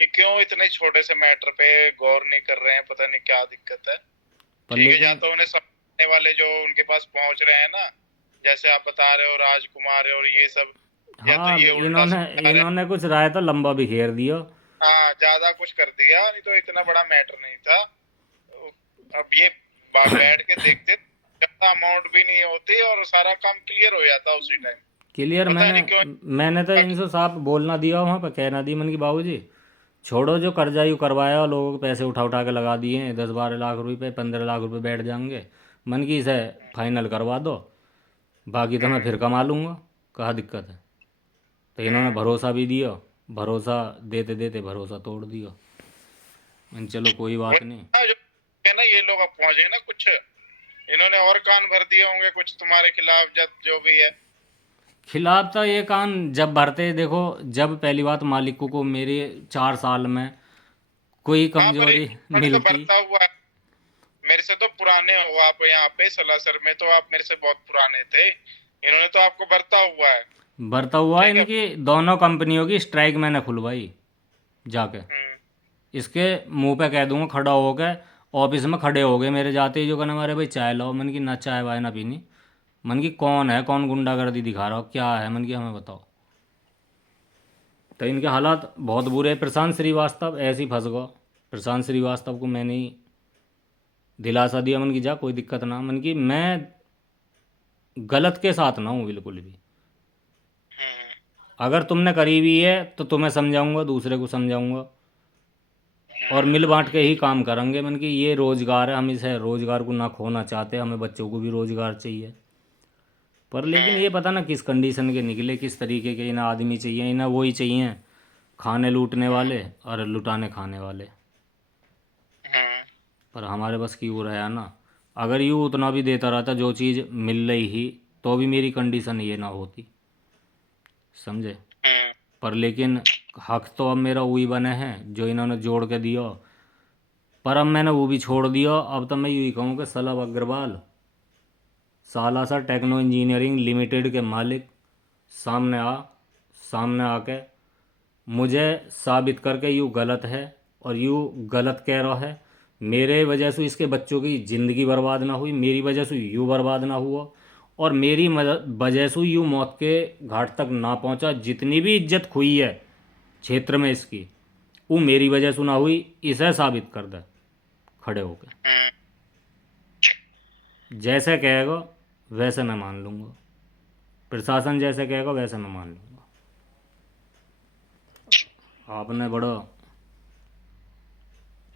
कि क्यों इतने छोटे से मैटर पे गौर नहीं कर रहे हैं, पता नहीं क्या दिक्कत है। पर ठीक है, या लेकिन तो उन्हें समझने वाले जो उनके पास पहुंच रहे हैं ना, जैसे आप बता रहे हो राजकुमार और ये सब, या तो हाँ, ये उल्टा इन्होंने समझा रहे हैं। इन्होंने कुछ राय तो लंबा भी घेर दिया। हाँ, ज्यादा कुछ कर दिया, नहीं तो इतना बड़ा मैटर नहीं था। अब ये बैठ के देखते, ज्यादा अमाउंट भी नहीं होती और सारा काम क्लियर हो जाता उसी टाइम। क्लियर पता मैंने नहीं क्यों। मैंने तो इनसे साफ बोलना दिया वहाँ पर, कहना दी मन की बाबूजी छोड़ो, जो कर्जा यूँ करवाया और लोगों के पैसे उठा उठा के लगा दिए हैं, 10-12 लाख रुपए 15 लाख रुपए बैठ जाएंगे, मन की इसे फाइनल करवा दो, बाकी तो मैं फिर कमा लूँगा, कहाँ दिक्कत है। तो इन्होंने भरोसा भी दिया, भरोसा देते देते भरोसा तोड़ दिया। मैंने चलो कोई बात नहीं। जो है ना, ये लोग अब पहुंचे ना कुछ, इन्होंने और कान भर दिए होंगे कुछ तुम्हारे खिलाफ, जब जो भी है। खिलाफ था ये कान जब भरते, देखो जब पहली बात मालिक को मेरे 4 साल में कोई हाँ, पर कमजोरी इन्होंने तो मिलती। बरता हुआ है। मेरे से तो पुराने हो आप, यहाँ पे सलासर में तो आप मेरे से बहुत पुराने थे, इन्होंने तो आपको बरता हुआ है। बरता हुआ ठीक है। इनकी दोनों कंपनियों की स्ट्राइक मैंने खुलवाई जाके, हम्म। इसके मुंह पे कह दूंगा खड़ा हो गए, ऑफिस में खड़े हो गए मेरे जाते ही, जो कहना हमारे भाई चाय लाओ, मन की ना चाय वाय ना पीनी, मन की कौन है, कौन गुंडागर्दी दिखा रहा हो, क्या है, मन की हमें बताओ। तो इनके हालात बहुत बुरे हैं। प्रशांत श्रीवास्तव ऐसे ही फंस गया, प्रशांत श्रीवास्तव को मैंने ही दिलासा दिया, मन की जा कोई दिक्कत ना, मन की मैं गलत के साथ ना हूँ बिल्कुल भी, अगर तुमने करी भी है तो तुम्हें समझाऊंगा, दूसरे को समझाऊंगा, और मिल बांट के ही काम करेंगे। मन की ये रोज़गार है, हम इसे रोज़गार को ना खोना चाहते, हमें बच्चों को भी रोज़गार चाहिए, पर लेकिन ये पता ना किस कंडीशन के निकले, किस तरीके के इन्हें आदमी चाहिए, इन्हें वही चाहिए खाने लूटने वाले और लुटाने खाने वाले। पर हमारे बस की वो रहा ना, अगर यूँ उतना भी देता रहता जो चीज़ मिल रही ही, तो भी मेरी कंडीशन ये ना होती, समझे। पर लेकिन हक तो अब मेरा वही बने हैं जो इन्होंने जोड़ के दिया, पर अब मैंने वो भी छोड़ दिया। अब तो मैं यूँ ही कहूँ कि Salabh Agarwal Salasar techno engineering limited के मालिक सामने आके मुझे साबित करके यूँ गलत है और यूँ गलत कह रहा है, मेरे वजह से इसके बच्चों की ज़िंदगी बर्बाद ना हुई, मेरी वजह से यूँ बर्बाद ना हुआ, और मेरी वजह से यूँ मौत के घाट तक ना पहुँचा। जितनी भी इज्जत खोई है क्षेत्र में इसकी, वो मेरी वजह से ना हुई, इसे साबित कर दे खड़े होकर। जैसे कहेगा वैसे मैं मान लूँगा, प्रशासन जैसे कहेगा वैसे मैं मान लूँगा। आपने बड़ा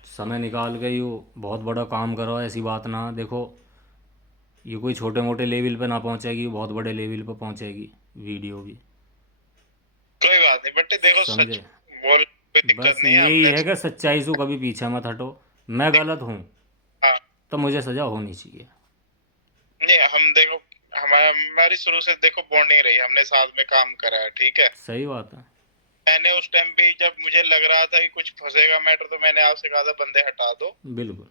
समय निकाल के यूँ बहुत बड़ा काम करो, ऐसी बात ना देखो, ये कोई छोटे मोटे लेवल पे ना पहुंचेगी, बहुत बड़े लेवल पे पहुंचेगी वीडियो भी, कोई बात नहीं बेटे, देखो सच समझे। बोल, कोई दिक्कत बस नहीं है, यही हमने है कि सच्चाई से कभी पीछे मत हटो, मैं गलत हूँ हाँ, तो मुझे सज़ा होनी चाहिए। नहीं हम देखो, हमारी शुरू से देखो बॉन्डिंग रही, हमने साथ में काम करा है, ठीक है। सही बात है। मैंने उस टाइम भी जब मुझे लग रहा था कि कुछ फंसेगा मैटर, तो मैंने आपसे कहा था बंदे हटा दो, बिल्कुल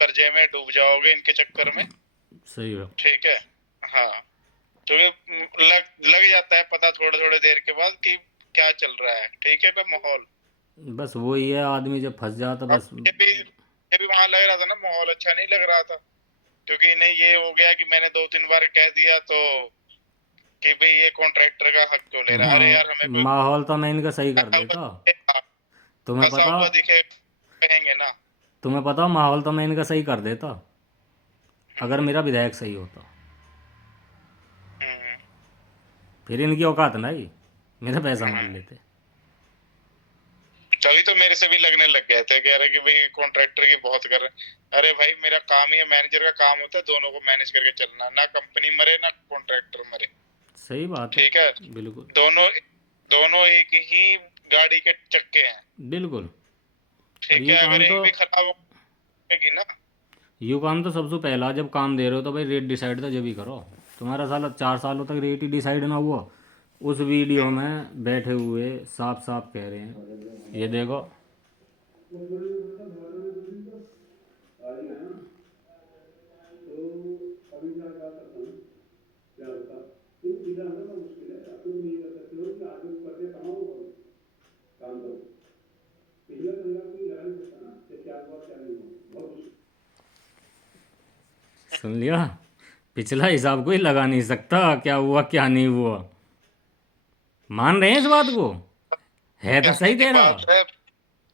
कर्जे में डूब जाओगे इनके चक्कर में। सही है। ठीक है। हाँ, तो ये लग लग जाता है पता थोड़े थोड़े देर के बाद कि क्या चल रहा है, ठीक है ना माहौल। बस वही है, आदमी जब फंस जाता अब बस। ये भी वहां लग रहा था ना, माहौल अच्छा नहीं लग रहा था, क्योंकि इन्हें ये हो गया कि मैंने 2-3 बार कह दिया तो कि भाई ये कॉन्ट्रैक्टर का हक क्यों ले रहा है। अरे यार हमें कोई माहौल तो मैं इनका सही कर फंसा हुआ देता। दिखेगा, तुम्हें फंसा पता, हुआ दिखे कहेंगे ना। तुम्हें पता माहौल तो मैं इनका सही कर देता अगर हम्म, मेरा विधायक सही होता। हम्म, फिर इनकी औकात नहीं, मेरा पैसा मार हम्म। लेते। तभी तो मेरे से भी लगने लग गए थे कि अरे कि भाई कॉन्ट्रैक्टर की बहुत कर रहे हैं। अरे भाई मेरा काम ही है, मैनेजर का काम होता है दोनों को मैनेज करके चलना, ना कंपनी मरे ना कॉन्ट्रैक्टर मरे। सही बात है। ठीक है, बिल्कुल। दोनों दोनों एक ही गाड़ी के चक्के हैं। बिल्कुल। और ठीक यूँ है, अगर काम तो, एक भी खराब होगी ना। यूँ काम तो सबसे पहला, जब काम दे रहे हो तो भाई रेट डिसाइड तो जब ही करो। तुम्हारा साला 4 सालों तक रेट ही डिसाइड ना हुआ। उस वीडियो हम्म, में बैठे हुए साफ साफ कह रहे हैं, ये देखो। सुन लिया, पिछला हिसाब कोई लगा नहीं सकता क्या हुआ क्या नहीं हुआ। मान रहे हैं इस बात को, है तो कहने सही की तेरा। बात है,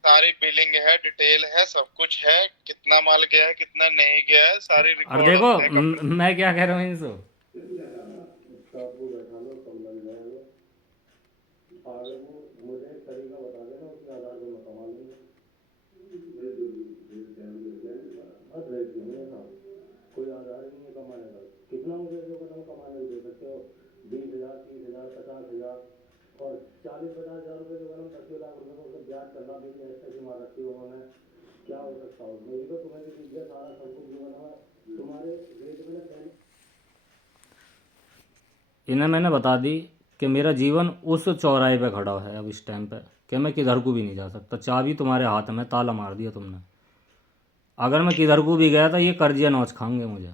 सारी बिलिंग है, डिटेल है, सब कुछ है, कितना माल गया है कितना नहीं गया है, सारी और रिकॉर्ड देखो, है कंपनी। मैं क्या कह रहा हूँ इनसे, इन्हें मैंने बता दी कि मेरा जीवन उस चौराहे पे खड़ा है अब इस टाइम पे, कि मैं किधर को भी नहीं जा सकता। चाबी तुम्हारे हाथ में, ताला मार दिया तुमने। अगर मैं किधर को भी गया तो ये कर्जिया नौच खाएंगे मुझे।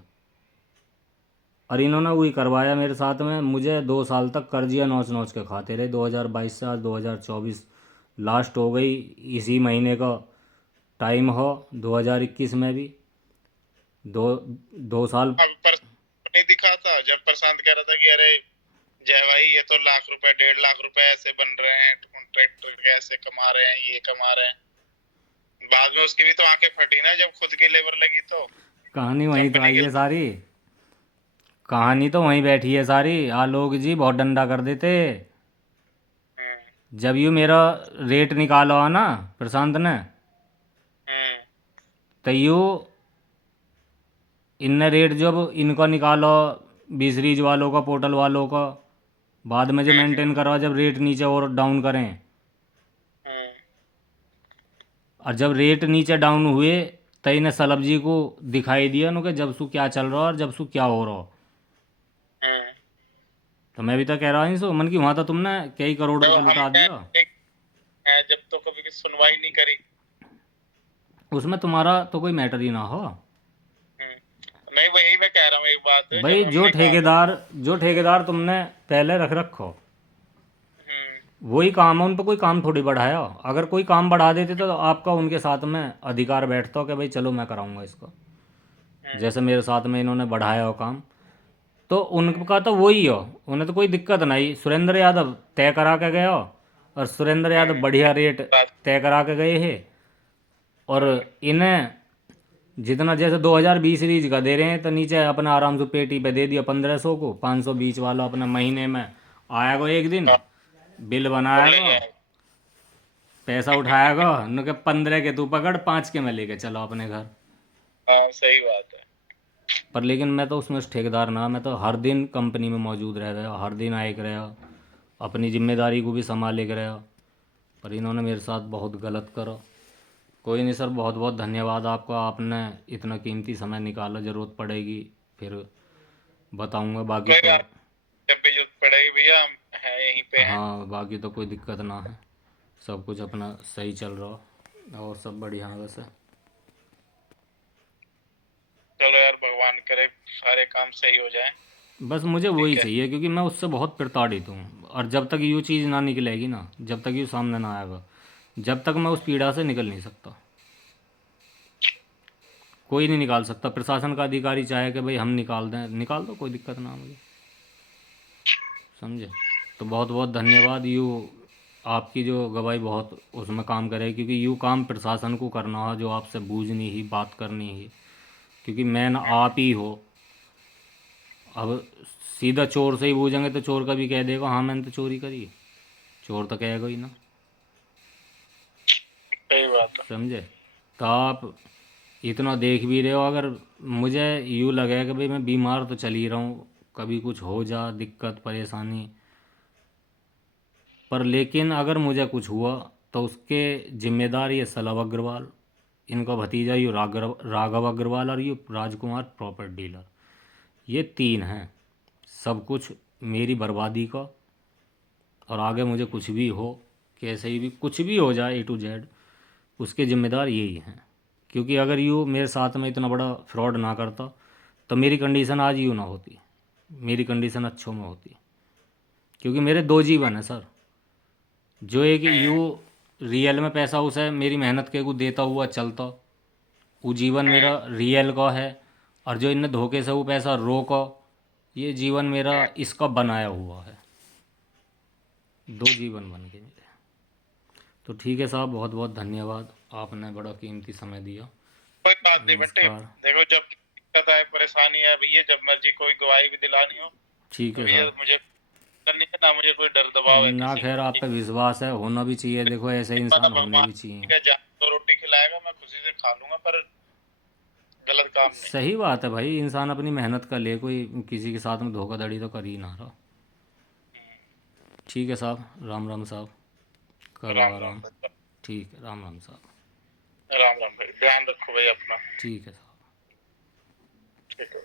और इन्होंने वही करवाया मेरे साथ में, मुझे 2 साल तक कर्जिया नौच नौच के खाते रहे। 2022 से आज 2024 लास्ट हो गई, इसी महीने का टाइम हो, 2021 में भी दो 2 साल। अब नहीं दिखा था जब प्रशांत कह रहा था कि अरे जय भाई ये तो लाख रुपए 1.5 लाख रुपए ऐसे बन रहे हैं, कॉन्ट्रैक्टर कैसे कमा रहे हैं, ये कमा रहे हैं। बाद में उसकी भी तो आंखें फटी ना जब खुद की लेबर लगी तो कहानी वहीं तो कंपनी आई के। है सारी, कहानी तो वहीं बैठी है सारी। आलोक जी बहुत डंडा कर देते। हम्म, जब यू मेरा रेट निकाला हो ना प्रशांत ने, हम्म, तो यू इनने रेट जब इनका निकाला, 20 रीज वालों का, पोर्टल वालों का, बाद में जो हम्म, मेंटेन करवा, जब रेट नीचे और डाउन करें, हम्म, और जब रेट नीचे डाउन हुए तो इन्हें सलब जी को दिखाई दिया नु कि जब सु क्या चल रहा और जब सु क्या हो रहा। हम्म। तो मैं भी तो कह रहा हूँ सो मन की, वहाँ तो तुमने कई करोड़ जब रुपए लुटा हमने दिया। जब तो कभी की सुनवाई नहीं करी। उसमें तुम्हारा तो कोई मैटर ही ना हो। नहीं वही मैं कह रहा हूँ, एक बात है भाई जब हमने कहा था। जो ठेकेदार तुमने पहले रख रखो, हम्म, वही काम है, उन पर कोई काम थोड़ी बढ़ाया। अगर कोई काम बढ़ा देते तो आपका उनके साथ में अधिकार बैठता हो कि भाई चलो मैं कराऊंगा इसको। हम्म, जैसे मेरे साथ में इन्होंने बढ़ाया हो काम, तो उनका तो वही हो, उन्हें तो कोई दिक्कत नहीं। सुरेंद्र यादव तय करा के गया हो, और सुरेंद्र यादव हम्म, बढ़िया रेट बात। तय करा के गए हैं। और हम्म, इन्हें जितना जैसे 2020 रीज का दे रहे हैं, तो नीचे अपना आराम से पेटी पे दे दिया 1500 को, 520 वाला अपना महीने में आएगा एक दिन, हाँ, बिल और ले बनाएगा, जाएगा। पैसा उठाएगा न के 15 के तू पकड़, 5 के मैं लेके चला अपने घर। हाँ सही बात है। पर लेकिन मैं तो उसमें ठेकेदार ना, मैं तो हर दिन कंपनी में मौजूद रह गया, हर दिन आए के रहा, अपनी जिम्मेदारी को भी संभाले के रहा। पर इन्होंने मेरे साथ बहुत गलत करा। कोई नहीं सर, बहुत बहुत धन्यवाद आपका, आपने इतना कीमती समय निकाला। ज़रूरत पड़ेगी फिर बताऊंगा, बाकी कोई तो बात नहीं, जब भी जरूरत पड़ेगी भैया हम हैं यहीं पे हैं। हाँ, बाकी तो कोई दिक्कत ना है, सब कुछ अपना सही चल रहा और सब बढ़िया है वैसे। चलो यार भगवान करे सारे काम सही हो जाए। बस मुझे वही ठीक है। चाहिए, क्योंकि मैं उससे बहुत प्रताड़ित हूँ। और जब तक ये चीज़ ना निकलेगी ना, जब तक ये सामने ना आएगा, जब तक मैं उस पीड़ा से निकल नहीं सकता। कोई नहीं निकाल सकता। प्रशासन का अधिकारी चाहे कि भाई हम निकाल दें, निकाल दो, कोई दिक्कत ना मुझे, समझे। तो बहुत बहुत धन्यवाद। यू आपकी जो गवाही बहुत उसमें काम करे, क्योंकि यू काम प्रशासन को करना है, जो आपसे बूझनी ही बात करनी ही, क्योंकि मैन आप ही हो। अब सीधा चोर से ही बूझेंगे तो चोर का भी कह देगा हाँ मैंने तो चोरी करी है, चोर तो कहेगा ही ना, सही बात है। समझे। तो आप इतना देख भी रहे हो, अगर मुझे यूँ लगे कि भाई मैं बीमार तो चल ही रहा हूँ, कभी कुछ हो जा दिक्कत परेशानी, पर लेकिन अगर मुझे कुछ हुआ तो उसके जिम्मेदार ये सलभ अग्रवाल, इनका भतीजा ये राघव अग्रवाल और ये राजकुमार प्रॉपर्टी डीलर, ये तीन हैं। सब कुछ मेरी बर्बादी का, और आगे मुझे कुछ भी हो, कैसे ही भी कुछ भी हो जाए A to Z, उसके ज़िम्मेदार यही हैं। क्योंकि अगर यूँ मेरे साथ में इतना बड़ा फ्रॉड ना करता तो मेरी कंडीशन आज यूँ ना होती, मेरी कंडीशन अच्छों में होती। क्योंकि मेरे दो जीवन हैं सर, जो एक यू रियल में पैसा उसे मेरी मेहनत के को देता हुआ चलता, वो जीवन मेरा रियल का है, और जो इनने धोखे से वो पैसा रोका, ये जीवन मेरा इसका बनाया हुआ है। दो जीवन बन गए मेरे। तो ठीक है साहब, बहुत बहुत धन्यवाद, आपने बड़ा कीमती समय दिया। कोई बात नहीं बेटे, नमस्कार। देखो जब दिक्कत आए परेशानी है भैया, जब मर्जी कोई गवाही भी दिलानी हो ठीक तो है भैया साहब। मुझे करनी है ना, मुझे कोई डर दबाव है ना किसी खैर आप की। पे विश्वास है, होना भी चाहिए, देखो ऐसे वाला इंसान होने भगवान भी चाहिए। ठीक है, जहाँ तो रोटी खिलाएगा मैं खुशी से खा लूंगा, पर गलत काम नहीं। सही बात है भाई, इंसान अपनी मेहनत का ले, कोई किसी के साथ में धोखाधड़ी तो कर ही ना रहा। ठीक है साहब, राम राम साहब, करो राम राम आराम। भाई, ठीक है, राम राम साहब। राम राम भाई, ध्यान रखो भाई अपना। ठीक है साहब। ठीक है।